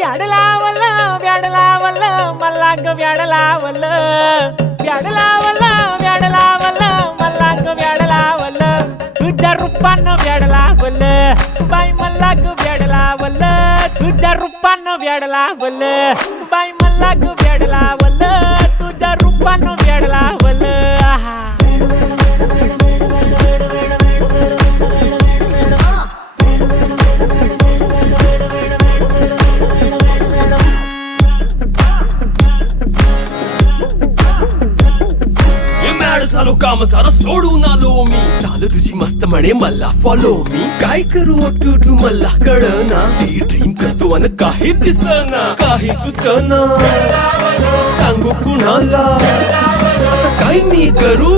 व्याड लावलं व्याड लावलं मला ग व्याड लावलं व्याड लावलं व्याड लावलं मला ग व्याड लावलं तुझ्या रूपानं व्याड लावलं बाई मला ग व्याड लावलं तुझ्या रूपानं व्याड लावलं बाई मला ग व्याड लावलं तुझ्या रूपानं व्याड लावलं आहा झालो काम सारं सोडून आलो मी चाल तुझी मस्त म्हणे मला फॉलो मी काय करू टू मला कळना ती ड्रीम करतो आणि काही दिसना काही सुचना सांगू कुणाला आता काय मी करू